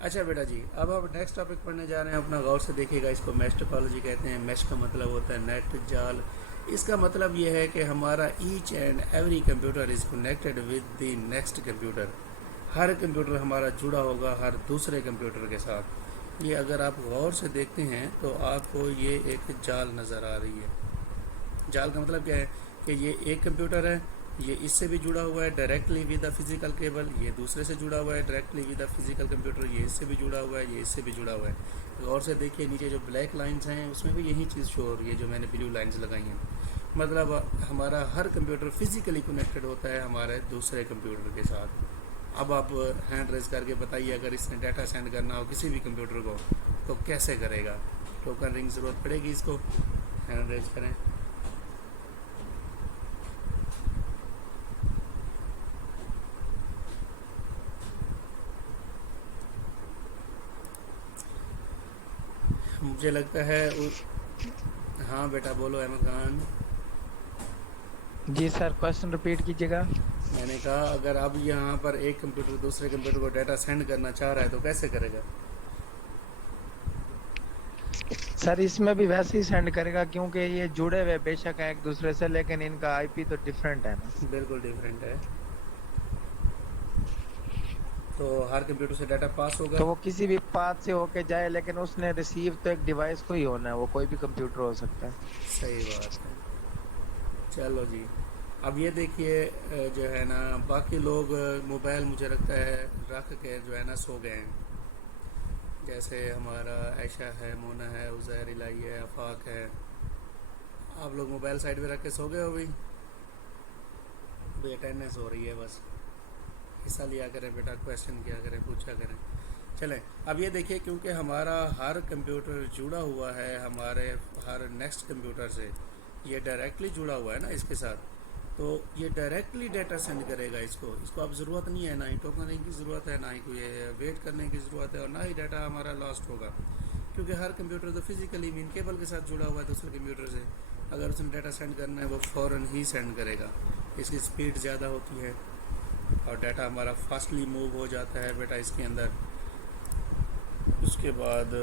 अच्छा बेटा जी, अब हम नेक्स्ट टॉपिक पढ़ने जा रहे हैं। अपना गौर से देखिएगा। इसको मैश टोपोलॉजी कहते हैं। मैश का मतलब होता है नेट, जाल। इसका मतलब ये है कि हमारा each and every computer is connected with the next computer. Her computer हमारा जुड़ा होगा हर दूसरे कंप्यूटर के साथ। ये अगर आप गौर से देखते हैं तो आपको ये एक जाल नज़र आ रही है। जाल का मतलब क्या है कि ये एक कंप्यूटर है, ये इससे भी जुड़ा हुआ है directly with the physical cable, ये दूसरे से जुड़ा हुआ है directly with the physical computer, ये इससे भी जुड़ा हुआ है, ये इससे भी जुड़ा हुआ है। गौर से देखिए नीचे जो ब्लैक लाइंस हैं उसमें भी यही चीज़ शो हो रही है जो मैंने ब्लू लाइंस लगाई हैं। मतलब हमारा हर कंप्यूटर फिजिकली कनेक्टेड होता है हमारे दूसरे कंप्यूटर के साथ। अब आप हैंड रेज करके बताइए, अगर इसने डाटा सेंड करना हो किसी भी कंप्यूटर को तो कैसे करेगा? टोकन रिंग ज़रूरत पड़ेगी इसको। हैंड रेज करें। मुझे लगता है हाँ बेटा बोलो अहमद खान। जी सर, क्वेश्चन रिपीट कीजिएगा। मैंने कहा अगर अब यहाँ पर एक कंप्यूटर दूसरे कंप्यूटर को डाटा सेंड करना चाह रहा है तो कैसे करेगा? सर इसमें भी वैसे ही सेंड करेगा क्योंकि ये जुड़े हुए बेशक है एक दूसरे से, लेकिन इनका आईपी तो डिफरेंट है ना। बिल्कुल डिफरेंट है। तो हर कंप्यूटर से डाटा पास होगा। तो वो किसी भी पाथ से होके जाए, लेकिन उसने रिसीव तो एक डिवाइस को ही होना है, वो कोई भी कंप्यूटर हो सकता है। सही बात है। चलो जी। अब ये देखिए, जो है ना बाकी लोग मोबाइल मुझे लगता है रख के जो है ना सो गए हैं। जैसे हमारा ऐशा है, मोना है, उज़ैर इलाई है, आफाक है। आप लोग मोबाइल साइड में रख के सो गए हो भाई अटेंडेंस हो रही है बस। हिस्सा लिया करें बेटा, क्वेश्चन किया करें, पूछा करें। चलें। अब ये देखिए, क्योंकि हमारा हर कंप्यूटर जुड़ा हुआ है हमारे हर नेक्स्ट कंप्यूटर से, ये डायरेक्टली जुड़ा हुआ है ना इसके साथ, तो ये डायरेक्टली डाटा सेंड करेगा इसको। इसको अब ज़रूरत नहीं है, ना ही टोकनिंग की ज़रूरत है, ना ही कोई वेट करने की ज़रूरत है, और ना ही डाटा हमारा लॉस्ट होगा। क्योंकि हर कंप्यूटर तो फिजिकली मीन केबल के साथ जुड़ा हुआ है दूसरे कंप्यूटर से। अगर उसने डाटा सेंड करना है वो फ़ौरन ही सेंड करेगा। इसकी स्पीड ज़्यादा होती है और डाटा हमारा फास्टली मूव हो जाता है बेटा इसके अंदर। उसके बाद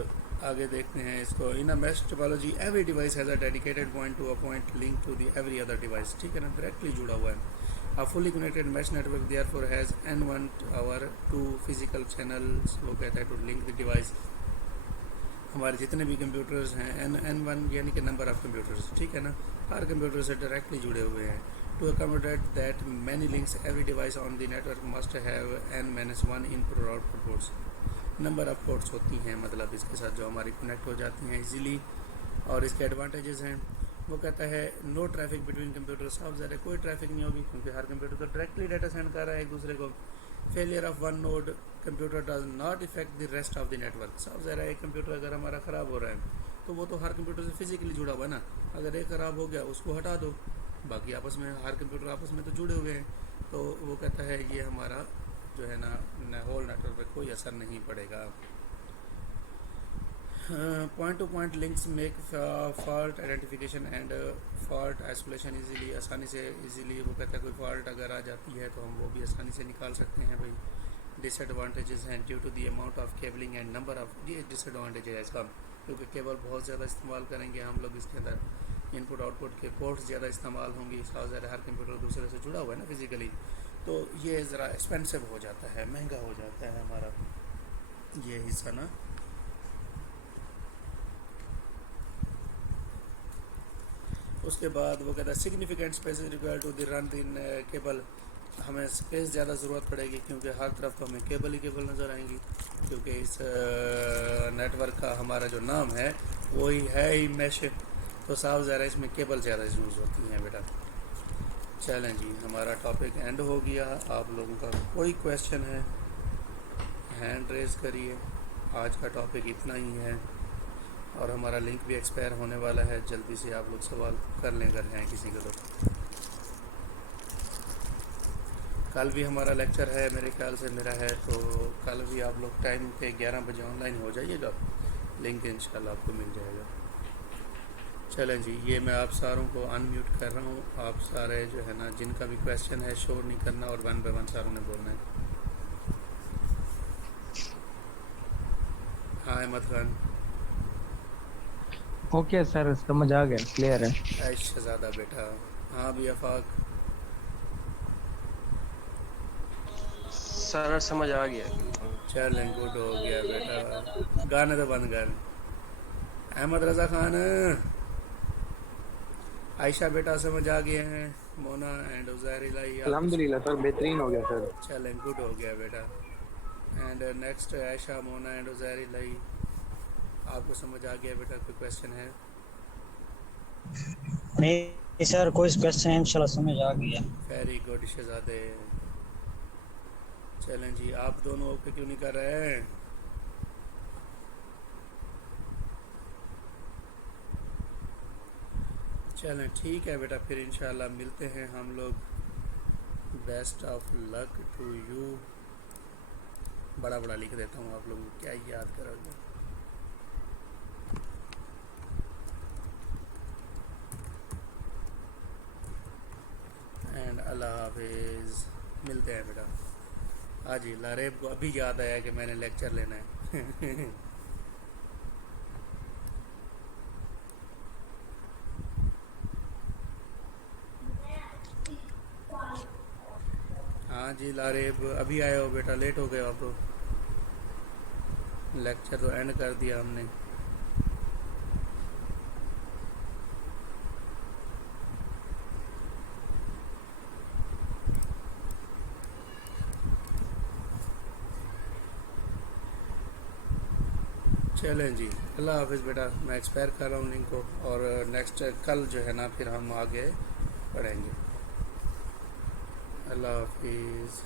आगे देखते हैं इसको। In a mesh topology every device has a dedicated point to a point link to the every other device. ठीक है ना, डायरेक्टली जुड़ा हुआ है। A fully connected mesh network therefore has N1 और 2 फिजिकल चैनल्स। वो कहता है टू लिंक द डिवाइस। हमारे जितने भी कंप्यूटर्स हैं N1 यानी कि नंबर ऑफ़ कंप्यूटर्स, ठीक है ना, हर कंप्यूटर से डायरेक्टली जुड़े हुए हैं। To accommodate that many links every device on the network must have N-1 input और output ports. Number of ports होती हैं मतलब इसके साथ जो हमारी कनेक्ट हो जाती हैं इजीली। और इसके एडवांटेजेस हैं। वो कहता है नो ट्रैफिक बिटवीन कंप्यूटर्स। अब ज़रा कोई ट्रैफिक नहीं होगी क्योंकि हर कंप्यूटर तो डायरेक्टली डाटा सेंड कर रहा है एक दूसरे को। Failure of one node computer does not effect the rest of the network. सब ज़रा एक कंप्यूटर अगर हमारा ख़राब हो रहा है तो वो तो हर कंप्यूटर से फिजिकली जुड़ा हुआ है ना। अगर एक ख़राब हो गया उसको हटा दो, बाकी आपस में हर कंप्यूटर आपस में तो जुड़े हुए हैं। तो वो कहता है ये हमारा जो है ना होल नेटवर्क पे कोई असर नहीं पड़ेगा। Point two point links make fault identification and fault isolation easily. आसानी से इजीली वो कहता है कोई फॉल्ट अगर आ जाती है तो हम वो भी आसानी से निकाल सकते हैं भाई। डिसएडवांटेजेस हैं due to the amount of cabling and number of. ये डिसएडवांटेज है इसका, क्योंकि केबल बहुत ज़्यादा इस्तेमाल करेंगे हम लोग इसके अंदर। इनपुट आउटपुट के पोर्ट्स ज़्यादा इस्तेमाल होंगी। साथ ज़्यादा हर कंप्यूटर दूसरे से जुड़ा हुआ है ना फिजिकली, तो ये ज़रा एक्सपेंसिव हो जाता है, महंगा हो जाता है हमारा ये हिस्सा ना। उसके बाद वो कहता है significant space is required to the run in cable. हमें स्पेस ज़्यादा ज़रूरत पड़ेगी क्योंकि हर तरफ तो हमें केबल ही केबल नज़र आएंगी। क्योंकि इस नेटवर्क का हमारा जो नाम है वही है ही मैश, तो साफ ज़रा इसमें केबल ज़्यादा यूज़ होती हैं बेटा। चलें जी, हमारा टॉपिक एंड हो गया। आप लोगों का कोई क्वेश्चन है हैंड रेज करिए। आज का टॉपिक इतना ही है और हमारा लिंक भी एक्सपायर होने वाला है। जल्दी से आप लोग सवाल कर लें अगर हैं किसी को तो। कल भी हमारा लेक्चर है मेरे ख्याल से, मेरा है तो कल भी आप लोग टाइम पे 11 बजे ऑनलाइन हो जाइएगा। लिंक इंशाल्लाह आपको मिल जाएगा। चलें जी, ये मैं आप सारों को अनम्यूट कर रहा हूँ। आप सारे जो है ना जिनका भी क्वेश्चन है शोर नहीं करना और वन बाय वन सारों ने बोलना है। हाँ अहमद खान। ओके सर, समझ आ गया, क्लियर है। ऐश शहजादा बेटा। हाँ भी आफाक। सर समझ आ गया बिल्कुल। चलें गुड हो गया बेटा। गाने तो बंद कर। अहमद रज़ा खान। आयशा बेटा समझ आ गए हैं। मोना एंड उजैर इलाही आपको। अल्हम्दुलिल्लाह सर, बेहतरीन हो गया सर। चलें गुड हो गया बेटा। And next Ayesha Mona and Uzair Ilahi आपको समझ आ गया बेटा, कोई क्वेश्चन है? नहीं सर, कोई क्वेश्चन इंशाल्लाह समझ आ गया। वेरी गुड शहजादे। चलें जी, आप दोनों ओके क्यों नहीं कर रहे हैं? चलें ठीक है बेटा, फिर इंशाल्लाह मिलते हैं हम लोग। Best of luck to you. बड़ा बड़ा लिख देता हूँ, आप लोगों को क्या याद करोगे। एंड अल्लाह हाफिज़। मिलते हैं बेटा। हाँ जी, लारेब को अभी याद आया कि मैंने लेक्चर लेना है। हाँ जी लारेब, अभी आए हो बेटा, लेट हो गए हो आप तो। लेक्चर तो एंड कर दिया हमने। चलें जी, अल्लाह हाफिज़ बेटा। मैं एक्सपायर कर रहा हूँ लिंक को, और नेक्स्ट कल जो है ना फिर हम आगे पढ़ेंगे। अल्लाह हाफिज़।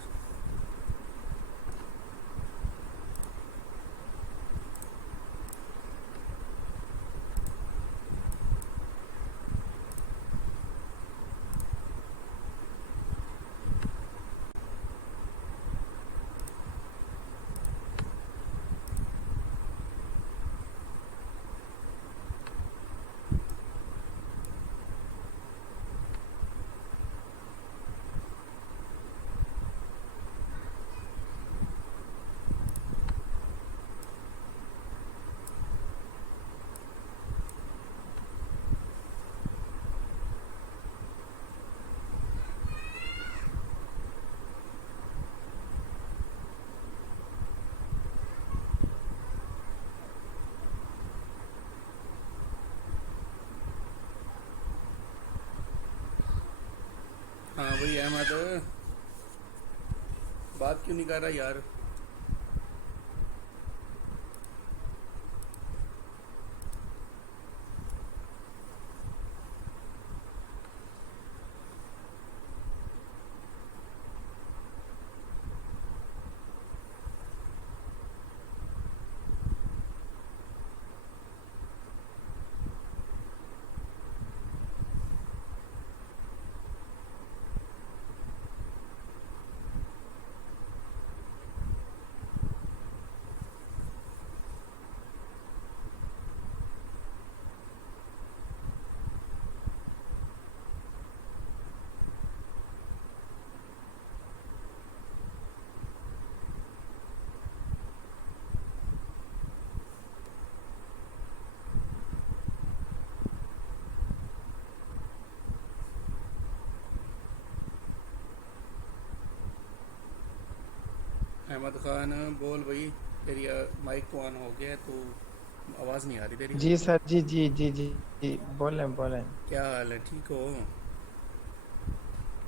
हाँ भाई अहमद, बात क्यों नहीं कर रहा यार? अहमद खान बोल भाई, तेरी माइक तो ऑन हो गया है, तो आवाज़ नहीं आ रही तेरी। जी सर, जी जी जी जी जी, बोलें बोलें। क्या हाल है, ठीक हो?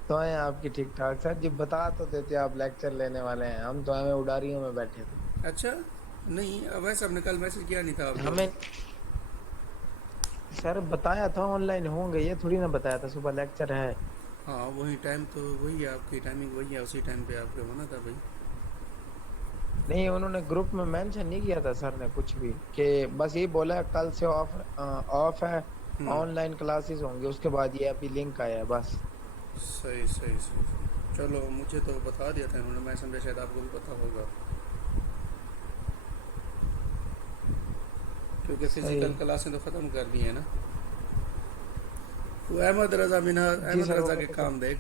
तो है आपकी ठीक ठाक सर जी, बता तो देते आप लेक्चर लेने वाले हैं, हम तो हमें उडारियों में बैठे थे। अच्छा, नहीं वैसे हमने कल मैसेज किया नहीं था आपको। हमें सर बताया था ऑनलाइन होंगे, ये थोड़ी ना बताया था सुबह लेक्चर है। हाँ वही टाइम तो वही है, आपकी टाइमिंग वही है, उसी टाइम पे आपको होना था भाई। नहीं, उन्होंने ग्रुप में मेंशन नहीं किया था सर ने कुछ भी, कि बस ये बोला है कल से ऑफ है, हम्म। ऑनलाइन क्लासेस होंगे, उसके बाद ये अभी लिंक आया है बस। सही सही सही सही। चलो मुझे तो बता दिया था इन्होंने, मैं समझा शायद आपको भी पता होगा, क्योंकि सही। फ़िज़िकल क्लासें तो ख़त्म कर दी हैं ना। तो अहमद रज़ा मिनहा, जी अहमद सर, रज़ा के काम देख,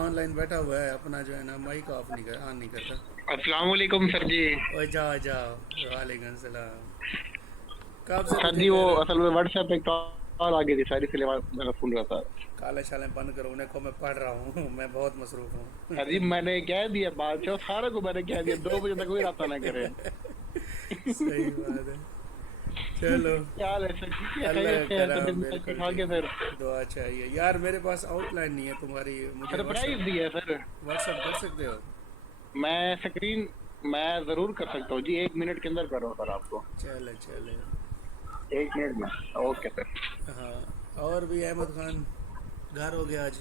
ऑनलाइन बैठा हुआ है अपना, जो है ना माइक ऑफ नहीं कर, ऑन नहीं करता। अस्सलाम वालेकुम सर जी। ओए जाओ जाओ, वालेकुम सलाम। कब से सर तुझे जी वो कह रहे असल में व्हाट्सएप पे कॉल आ गई थी सर, इसलिए मैं सुन रहा था। काले शाले बंद करो, उन्हें को मैं पढ़ रहा हूँ मैं बहुत मसरूफ हूँ। सर जी मैंने कह दिया, बादशाह सारा को मैंने कह दिया 2 बजे तक कोई रब्ता ना करे। सही बात है। चलो, क्या हाल है सर, ठीक है, अल्लाह खैरियत का से है, करम, तबीयत बिल्कुल खा के ठीक फिर है। दुआ चाहिए यार, मेरे पास आउटलाइन नहीं है तुम्हारी, मुझे सरप्राइज व्हाट्सएप दी है सर। व्हाट्सएप कर सकते हो? मैं स्क्रीन मैं जरूर कर सकता हूँ जी, 1 मिनट के अंदर करो सर आपको। चले चले। 1 मिनट में ओके सर। हाँ, और भी अहमद खान घर हो गया आज?